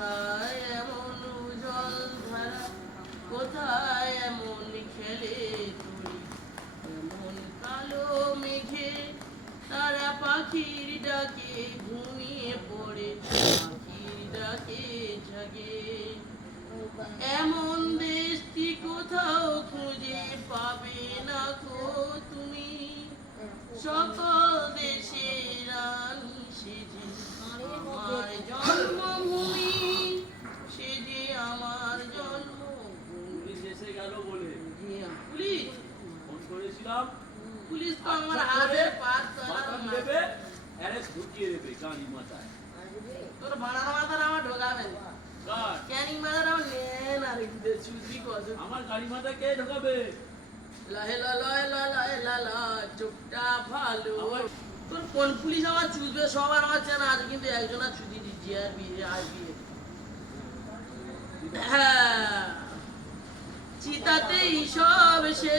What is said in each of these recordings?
কোথায় এমন জল ধারা? কোথায় এমন খেলে তুই এমন কালো মেঘে তারা পাখির ডাকে ঘুমিয়ে পড়ে, পাখির ডাকে জাগে। এমন দেশটি কোথাও খুঁজে পাবে না গো তুমি? সকল আমার গাড়ি মাথায় কে ঢোকাবে? লহে লা লহে লা লহে লা লা চুপটা ভালো। তোর কোন পুলিশ আমার চুজবে সবার আমার চেনা আছে কিন্তু একজন আর চুদি দিচ্ছি আর বিয়ে আর বিয়ে। হ্যাঁ। চিতাতেই সব সে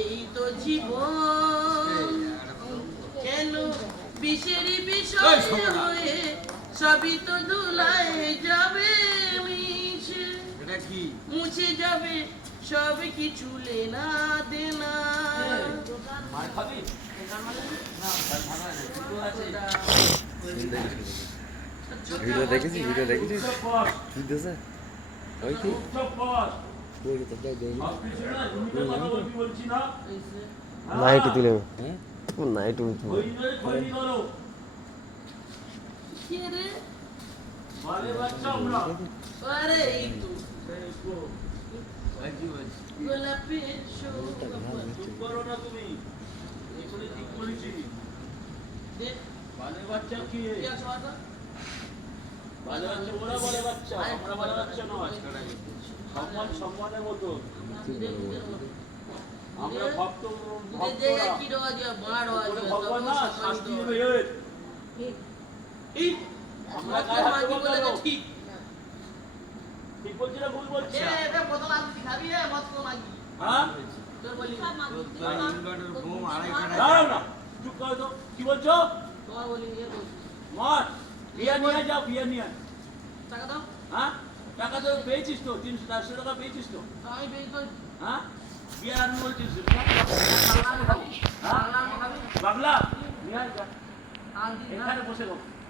এই তো জীবন। কেন? বিষেরই বিষয় হয়ে সবই তো ধুলায় যাবে মিশে মুছে যাবে সব কিছু লেনা দেনা। ভিডিও দেখেছিস? ভিডিও দেখেছিস? চুপ কর ওই কি? চুপ কর ওই তো তাই দেখি। সব কিছু না জমিতে কথা বলবি বলছি না। হ্যাঁ? নাইটি হ্যাঁ? নাইটি খৈনি ধরে খৈনি করো কে রে বালে বাচ্চা আমরা। আরে এই তো। আর শোক চুপ করো না তুমি। এখানে ঠিক বলেছি। বালে বাচ্চা কি? বালে বাচ্চা ওরা বালে বাচ্চা। আমরা বালে বাচ্চা নয়। সম্মান সম্মানের মতো। আমরা ভক্ত ভক্তরা। ভগবান না শাস্তি দেবে। হয়। তো ঠিক। ঠিক। বলছি না ভুল বলছি? এ, বোতল আনতে খাবি। হ্যাঁ? তোর বলি, ইনভার্টার বোম আড়াই কাটা দাঁড়াও না চুপ করো তো। কি বলছো? তোমার বলি, এ বলছি। মার বিয়ে নিয়ে যাও বিয়ে নিয়ে। টাকা দাও, হ্যাঁ? টাকা তো পেয়েছিস তো তিনশো চারশো টাকা পেয়েছিস তো। তো। আমি। হ্যাঁ? আমি বলছিস হ্যাঁ? এখানে বসে গো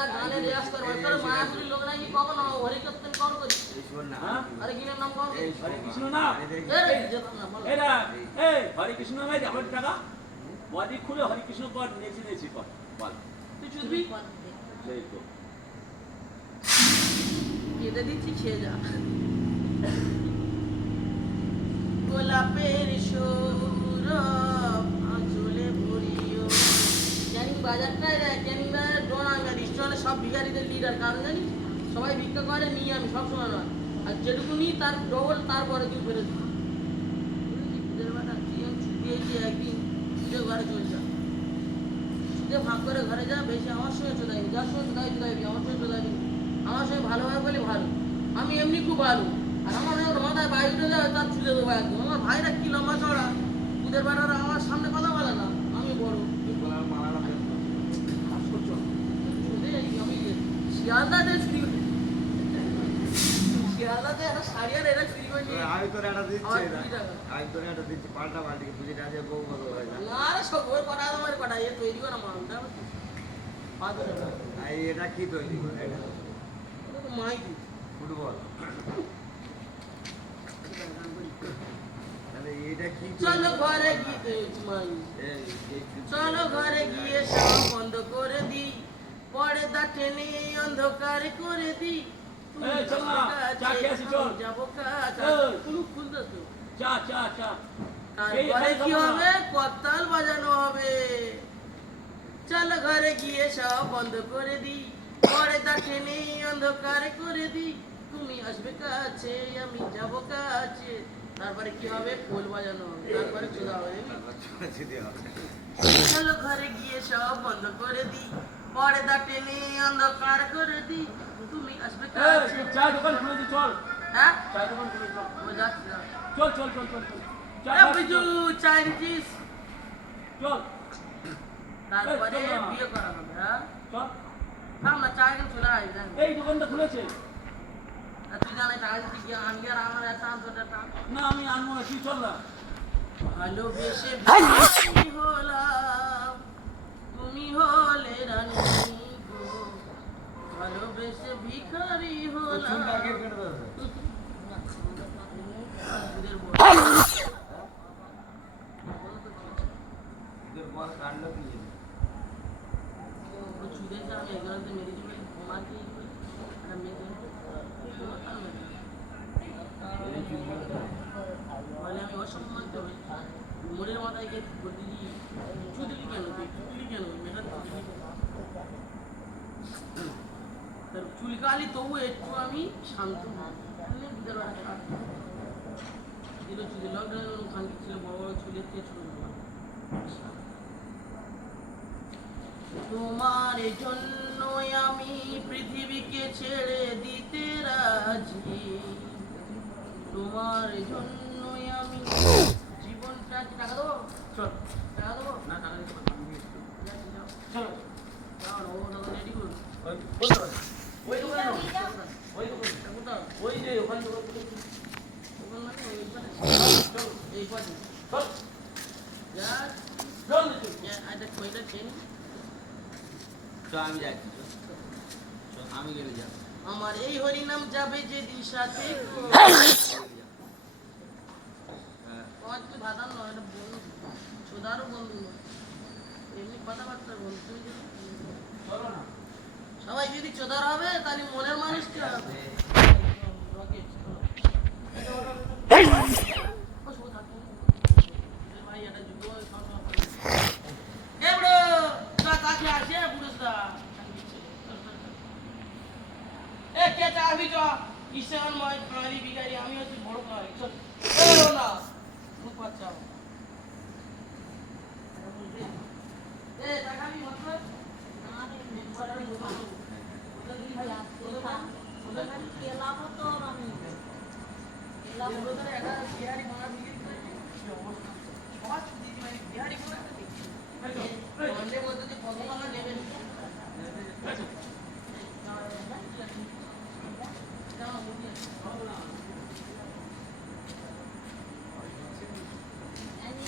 শোন ভোরেবেলা গানে রেয়াজ করব তোর মায়াপুরি লোক নাকি কখনো হরি কীর্তন কর করি? এই শোন না? আরে কি নাম কর করি? এই হরে শোন কৃষ্ণ না। না। এই দেখ, এ রে, যেতাম না, বল। এরা এই হরে কৃষ্ণ ভাই আমার টাকা। বাদি খুলে হরে কৃষ্ণ কর নেচে নেচে কর বল। তুই চুদবি সেই তো। কেটে দিচ্ছি খেয়ে যা। গোলাপের সুর আঁচলে ভরিও। ক্যানিং বাজারটায় বাজার ডোন আমি আর স্টলে সব ভিখারিদের লিডার কারণ জানি সবাই ভিক্ষা করে, নিয়ে আমি সব সময় নয়। আর যেটুকু নিই, তার ডবল তারপরে ফেরত তুই যা। ছুটে ভাগ করে ঘরে যা আমার সঙ্গে চলে যাবি যার সঙ্গে যাবি আমার সঙ্গে চলে যাবি আমার বলে ভালো। আমি এমনি খুব ভালো। আর আমার মাথায় উঠে যায়, তার দেবো একদম। আমার ভাইরা কি লম্বা চড়া ওদের বেটারা আমার সামনে কথা বলে না আমি বড় তুই বলার মালাটা বের কর। চলে যাই, আমি শিয়ালদাতে চুরি করি। শিয়ালদাতে একটা শাড়ি আর এটা চুরি করে নিয়ে আমি তোর একটা দিচ্ছি এটা। আমি তোর একটা দিচ্ছি পাল্টা পাল্টি বুঝিটা আছে বউ বলো হয় না। না সব ওর কটা আমার কটা এ তৈরি করে মালটা পাঁচ টাকা। আর এটা কি তৈরি করে? মাইকি। ফুটবল। চলো ঘরে গিয়ে চলো ঘরে গিয়ে সব বন্ধ করে দিই। পর্দা টেনে অন্ধকার করে দিই চল চল। তারপরে কি হবে? করতাল বাজানো হবে। চলো ঘরে গিয়ে সব বন্ধ করে দিই পর্দা টেনে অন্ধকার করে দিই তুমি আসবে কাছে আমি যাব কাছে। তারপরে কি হবে? পোল বাজানো হবে। তারপরে চোদা হবে। হবে। চলো ঘরে গিয়ে সব বন্ধ করে দি। পর্দা টেনে অন্ধকার করে দি তুমি আসবে চা দোকান খুলে দি চল। হ্যাঁ? চা দোকান খুলে চল। বিজু তারপরে। বিয়ে করা হবে হ্যাঁ? চল। থাম না চা চলে আসবে এই দোকানটা খুলেছে। তুই জানাই টাকা কি আমি আর আমার একটা না আমি আনব না তুই চল না। ভালোবেসে হলাম। তুমি হলে রানী গো। ভালোবেসে ভিখারি হলাম চুলটা কে কেটে দেবে দুধের বড়। তোর বল কাটলো কি জন্য? ও ছুঁড়েছে, আমি এগুলোতে মেরেছি বলে ঘুমাতে এই বলে। একটা মেয়েকে ঘুমাতাম না। এই চুলগুলো তো। বলে আমি অসম্মানিত হয়েছি মোড়ের মাথায় গিয়ে বলতে দিই চুদলি কেন তুই চুদলি কেন মেয়েটা চুদলি কেন চুলকালি তবু একটু আমি শান্ত ছিল বড় বড় চুলের থেকে ছোট। তোমার জন্য আমি পৃথিবীকে ছেড়ে দিতে রাজি তোমার জন্য আমি জীবনটা কি টাকা দেবো চল টাকা দেবো না টাকা দিতে পারব না। যাচ্ছি, যাও। চলো যাও না, ও দাদা ready করুন। ওই দোকান ওই দোকানে যাও। ওই দোকান কোথাও? ওই যে ওখানে দোকান খুলেছে। দোকান মানে ওই পাশে। চলো এই পাশে। চল যা, চল না তুই। যা, একটা খইটা খেয়ে নি। চ, আমি যাচ্ছি আমি গেলে যাব। আমার এই হরিনাম যাবে যে দিশাতে গো। হ্যাঁ তোমার কি ভাতার নয় এটা বন্ধু ছোদারও বন্ধু এমনি কথাবার্তা বন্ধু তুমি যদি না। সবাই যদি চোদার হবে তাহলে মনের মানুষ কি হবে রকেট, চলো। ও, শুভ থাকো। এ ভাই, এটা যুগ, সব সব করে। এ বুড়ো, চা কাছে আসে, বুড়োসদা। এ, কে চা খাবি চ? ঈশান, মই, কাঙালি, ভিখারি, আমি হচ্ছি বড় কাঙালি। চল। ওলা, মুখ বাচ্চা আমার। এ,